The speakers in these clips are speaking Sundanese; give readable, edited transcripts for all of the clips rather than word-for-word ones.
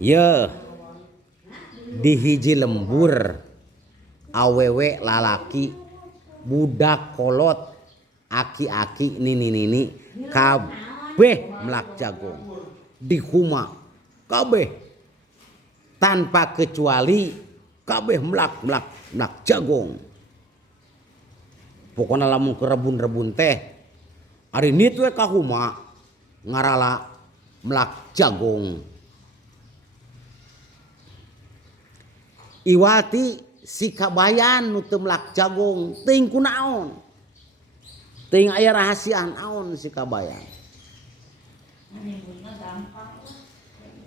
Ye di hiji lembur awewe lalaki budak kolot aki-aki nini kabeh melak jagung di huma kabeh tanpa kecuali kabeh melak jagung. Pokoknya lamun ke rebun teh ari nit we ka huma ngarala melak jagung. Iwati si kabayan nu teu melak jagung teuing kunaon, teuing aya rahasiaan naon si kabayan.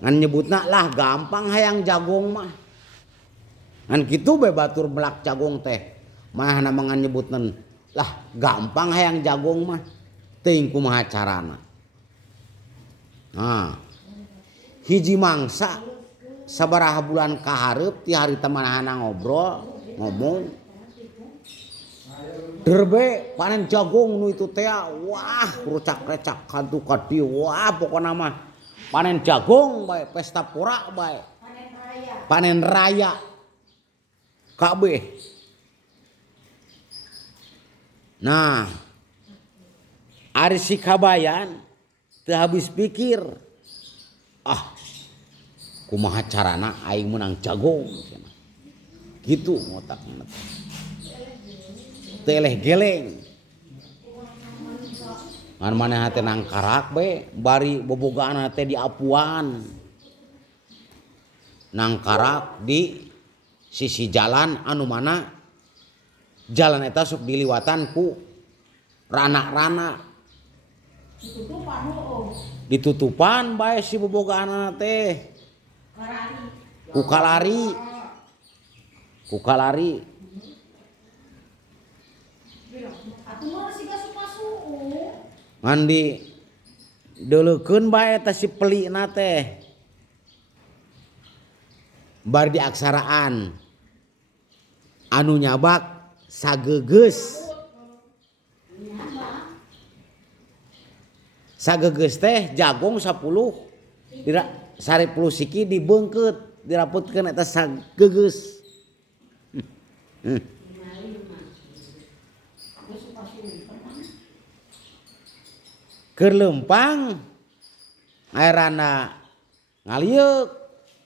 Ngan nyebutna lah gampang hayang jagung mah. Ngan kitu be batur melak jagung teh. Manehna mangan nyebutna lah gampang hayang jagung mah. Teuing kumaha carana. Nah, hiji mangsa sabaraha bulan kahareup ti harita manehna ngomong derbe panen jagung nu itu teh wah rucak-recak kantu ka dieu wah pokona mah panen jagung bae pesta pora bae panen raya kabeh. Nah ari si kabayan teu habis pikir kumaha carana aing menang jagung gitu ngotakna teleh geleng ngan manehna teh nangkarak be bari bobogaana teh di apuan nangkarak di sisi jalan anu mana jalan eta sok diliwatan ku rana-rana ditutupan bae si bobogaana teh kukalari ngan di deuleukeun bae eta si pelina teh bar di aksaraan anu nyabak sageugeus teh jagung 10 sare 10 siki dibeungkeut diraputkeun eta sageugeus. Keur leumpang aerana ngalieuk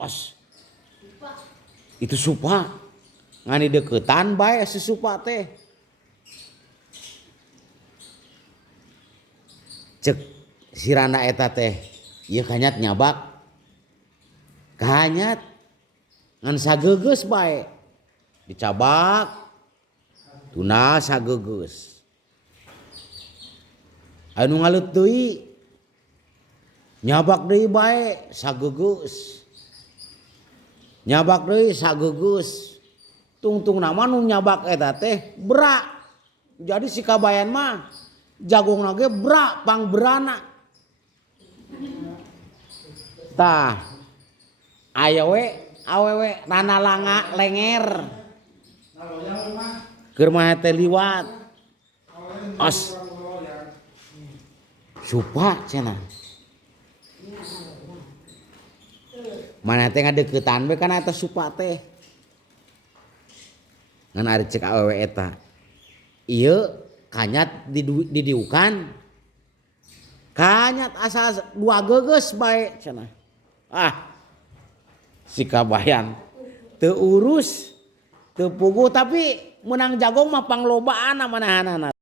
os itu supa ngan di deuketan bae si supa teh cek sirana eta teh ieu kanyat nyabak kanyat ngan sageugeus bae dicabak tuna sageugeus anu ngalut deui nyabak deui bae sageugeus tungtungna mah nu nyabak eta teh bra jadi si kabayan mah jagungna ge bra pangberana tah aya we awewe rana langa lenger keur mah teh liwat os supa cenah mana teh ngadeuketan we kana eta supa teh ngan ari cek awewe eta ieu kanyat didiukan kanyat asa dua geugeus bae cenah si kabayan teu urus teu puguh tapi menang jagung mah panglobaanna manehna.